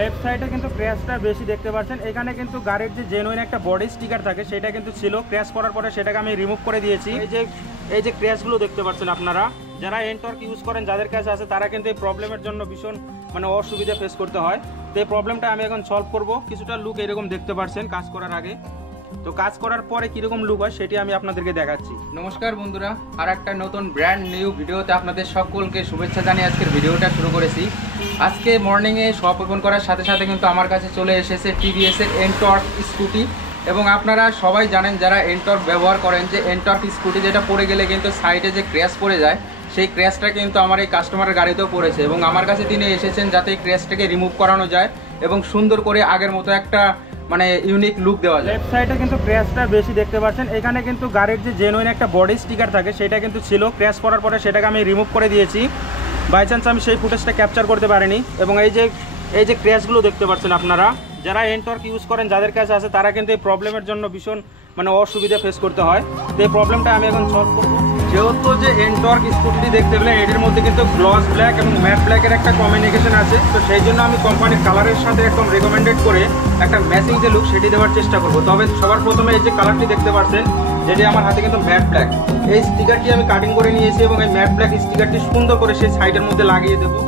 Left সাইডে কিন্তু ক্র্যাশটা বেশি দেখতে পাচ্ছেন। এখানে কিন্তু গাড়ির যে জেনুইন একটা বডি স্টিকার থাকে সেটা কিন্তু ছিল, ক্র্যাশ করার পরে সেটাকে আমি রিমুভ করে দিয়েছি। এই যে ক্র্যাশগুলো দেখতে পাচ্ছেন আপনারা, যারা এনটর্ক ইউজ করেন যাদের কাছে আছে তারা কিন্তু এই প্রবলেমের জন্য ভীষণ অসুবিধা ফেস করতে হয়। তো এই প্রবলেমটা আমি এখন সলভ করব। কিছুটা লুক এরকম দেখতে পাচ্ছেন কাজ করার আগে, তো কাজ করার পরে কিরকম লুক হয় সেটি আমি আপনাদেরকে দেখাচ্ছি। নমস্কার বন্ধুরা, আর একটা নতুন ব্র্যান্ড নিউ ভিডিওতে আপনাদের সকলকে শুভেচ্ছা জানিয়ে আজকের ভিডিওটা শুরু করেছি। আজকে মর্নিংয়ে শপ ওপেন করার সাথে সাথে কিন্তু আমার কাছে চলে এসেছে টিভিএসের এনটর্ক স্কুটি। এবং আপনারা সবাই জানেন যারা এনটর্ক ব্যবহার করেন যে এনটর্ক স্কুটি যেটা পড়ে গেলে কিন্তু সাইডে যে ক্র্যাশ পড়ে যায়, সেই ক্র্যাশটা কিন্তু আমার এই কাস্টমারের গাড়িতেও পড়েছে। এবং আমার কাছে তিনি এসেছেন যাতে এই ক্র্যাশটাকে রিমুভ করানো যায় এবং সুন্দর করে আগের মতো একটা ইউনিক লুক দেওয়া যায়। লেফট সাইডে কিন্তু ক্র্যাশটা বেশি দেখতে পাচ্ছেন। এখানে কিন্তু গাড়ির যে জেনুইন একটা বডি স্টিকার থাকে সেটা কিন্তু ছিল, ক্র্যাশ করার পরে সেটাকে আমি রিমুভ করে দিয়েছি। বাই চান্স আমি সেই ফুটেজটা ক্যাপচার করতে পারিনি। এবং এই যে ক্র্যাশগুলো দেখতে পাচ্ছেন আপনারা, যারা এনটর্ক ইউজ করেন যাদের কাছে আছে তারা কিন্তু এই প্রবলেমের জন্য ভীষণ অসুবিধা ফেস করতে হয়। তো এই প্রবলেমটা আমি এখন সলভ করবো। যেহেতু যে এনটর্ক স্কুটি দেখতে পেলে এটির মধ্যে কিন্তু গ্লস ব্ল্যাক এবং ম্যাট ব্ল্যাকের একটা কম্বিনেশন আছে, তো সেই জন্য আমি কোম্পানির কালারের সাথে একদম রেকমেন্ডেড করে একটা ম্যাচিং যে লুক সেটি দেওয়ার চেষ্টা করবো। তবে সবার প্রথমে এই যে কালারটি দেখতে পাচ্ছেন যেটি আমার হাতে কিন্তু ম্যাট ব্ল্যাক, এই স্টিকারটি আমি কাটিং করে নিয়েছি এবং এই ম্যাট ব্ল্যাক স্টিকারটি সুন্দর করে সেই সাইডের মধ্যে লাগিয়ে দেবো।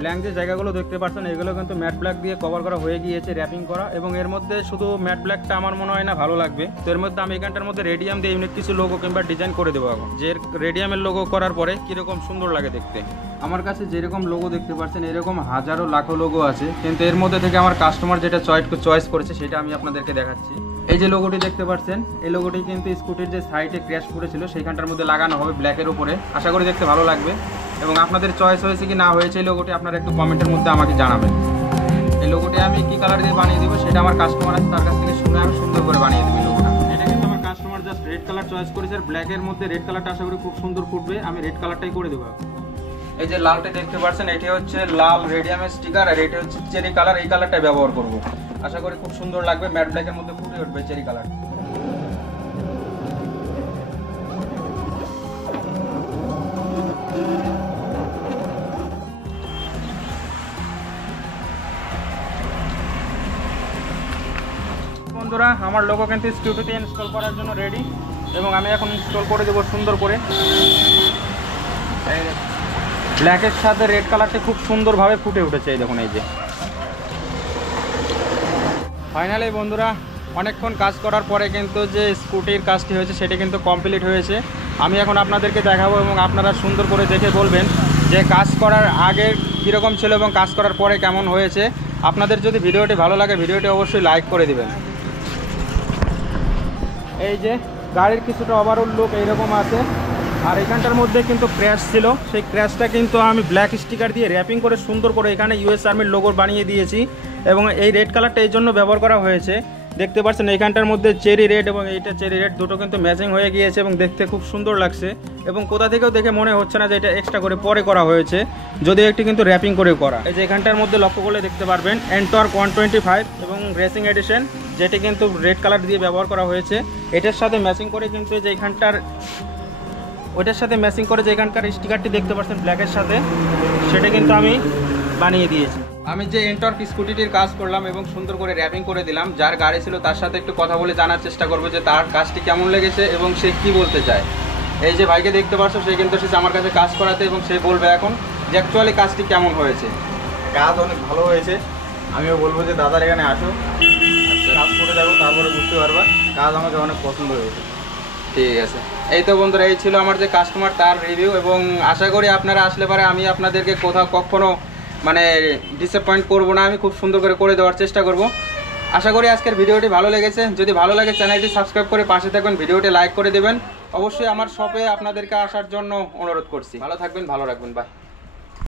ব্ল্যাঙ্ক যে জায়গাগুলো দেখতে পাচ্ছেন এগুলো কিন্তু ম্যাট ব্ল্যাক দিয়ে কভার করা হয়ে গিয়েছে, র্যাপিং করা। এবং এর মধ্যে শুধু ম্যাট ব্ল্যাকটা আমার মনে হয় না ভালো লাগবে, তো এর মধ্যে আমি এখানটার মধ্যে রেডিয়াম দিয়ে ইউনিক কিছু লোগো কিংবা ডিজাইন করে দেবো। এখন যে রেডিয়ামের লোগো করার পরে কীরকম সুন্দর লাগে দেখতে। আমার কাছে যেরকম লোগো দেখতে পাচ্ছেন এরকম হাজারো লাখো লোগো আছে, কিন্তু এর মধ্যে থেকে আমার কাস্টমার যেটা চয়েস করেছে সেটা আমি আপনাদেরকে দেখাচ্ছি। এই যে লোগোটি দেখতে পাচ্ছেন এই লোগোটি কিন্তু স্কুটির যে সাইডে ক্র্যাশ করেছিল সেইখানটার মধ্যে লাগানো হবে ব্ল্যাকের উপরে। আশা করি দেখতে ভালো লাগবে এবং আপনাদের চয়েস হয়েছে কি না হয়েছে এই লোগোটি আপনারা একটু কমেন্টের মধ্যে আমাকে জানাবেন। এই লোগোটি আমি কি কালার দিয়ে বানিয়ে দেবো সেটা আমার কাস্টমার আছে, তার কাছ থেকে শুনে আমি সুন্দর করে বানিয়ে দেবো লোগোটা। এটা কিন্তু আমার customer just red colour choice করেছে, আর ব্ল্যাকের মধ্যে রেড কালারটা আশা করি খুব সুন্দর ফুটবে। আমি রেড কালারটাই করে দেবো। এই যে লালটা দেখতে পাচ্ছেন এটি হচ্ছে লাল রেডিয়ামের স্টিকার, আর এটি হচ্ছে চেরি কালার। এই কালারটা ব্যবহার করব, আশা করি খুব সুন্দর লাগবে, ম্যাট ব্ল্যাকের মধ্যে ফুটে উঠবে চেরি কালার। বন্ধুরা আমার লোগো কিন্তু স্কুটিতে ইনস্টল করার জন্য রেডি এবং আমি এখন ইনস্টল করে দেবো সুন্দর করে। ব্ল্যাকের সাথে রেড কালারটি খুব সুন্দরভাবে ফুটে উঠেছে, এই দেখুন। এই যে ফাইনালি বন্ধুরা অনেকক্ষণ কাজ করার পরে কিন্তু যে স্কুটির কাজটি হয়েছে সেটি কিন্তু কমপ্লিট হয়েছে। আমি এখন আপনাদেরকে দেখাবো এবং আপনারা সুন্দর করে দেখে বলবেন যে কাজ করার আগে কীরকম ছিল এবং কাজ করার পরে কেমন হয়েছে। আপনাদের যদি ভিডিওটি ভালো লাগে ভিডিওটি অবশ্যই লাইক করে দিবেন। এই যে গাড়ির কিছুটা ওভারঅল লুক এইরকম আছে, আর এখানটার মধ্যে কিন্তু ক্র্যাশ ছিল, সেই ক্র্যাশটা কিন্তু আমি ব্ল্যাক স্টিকার দিয়ে র্যাপিং করে সুন্দর করে এখানে ইউএস আর্মির লোগো বানিয়ে দিয়েছি। এবং এই রেড কালারটা এই জন্য ব্যবহার করা হয়েছে, দেখতে পাচ্ছেন এইখানটার মধ্যে চেরি রেড এবং এইটা চেরি রেড দুটো কিন্তু ম্যাচিং হয়ে গিয়েছে এবং দেখতে খুব সুন্দর লাগছে। এবং কোথা থেকেও দেখে মনে হচ্ছে না যে এটা এক্সট্রা করে পরে করা হয়েছে, যদিও একটি কিন্তু র্যাপিং করে করা। এই যে এখানটার মধ্যে লক্ষ্য করলে দেখতে পারবেন এনটর্ক 125 এবং রেসিং এডিশন, যেটি কিন্তু রেড কালার দিয়ে ব্যবহার করা হয়েছে। এটার সাথে ম্যাচিং করে কিন্তু যে এখানটার ওইটার সাথে ম্যাচিং করে যে এখানকার স্টিকারটি দেখতে পাচ্ছেন ব্ল্যাকের সাথে, সেটা কিন্তু আমি বানিয়ে দিয়েছি। আমি যে এনটর্ক স্কুটিটির কাজ করলাম এবং সুন্দর করে র্যাপিং করে দিলাম, যার গাড়ি ছিল তার সাথে একটু কথা বলে জানার চেষ্টা করবো যে তার কাজটি কেমন লেগেছে এবং সে কি বলতে চায়। এই যে ভাইকে দেখতে পাচ্ছ সে কিন্তু এসেছে আমার কাছে কাজ করাতে এবং সে বলবে এখন যে অ্যাকচুয়ালি কাজটি কেমন হয়েছে। কাজ অনেক ভালো হয়েছে, আমিও বলবো যে দাদার এখানে আসো, কাজ করে যাবো, তারপরে বুঝতে পারবা কাজ আমাকে অনেক পছন্দ হয়েছে। ঠিক আছে, এই তো বন্ধুরা এই ছিল আমার যে কাস্টমার তার রিভিউ। এবং আশা করি আপনারা আসলে পারে আমি আপনাদেরকে কোথাও কখনো ডিসঅ্যাপয়েন্ট করবো না, আমি খুব সুন্দর করে দেওয়ার চেষ্টা করব। আশা করি আজকের ভিডিওটি ভালো লেগেছে। যদি ভালো লাগে চ্যানেলটি সাবস্ক্রাইব করে পাশে থাকবেন, ভিডিওটি লাইক করে দেবেন। অবশ্যই আমার শপে আপনাদেরকে আসার জন্য অনুরোধ করছি। ভালো থাকবেন, ভালো রাখবেন, বাই।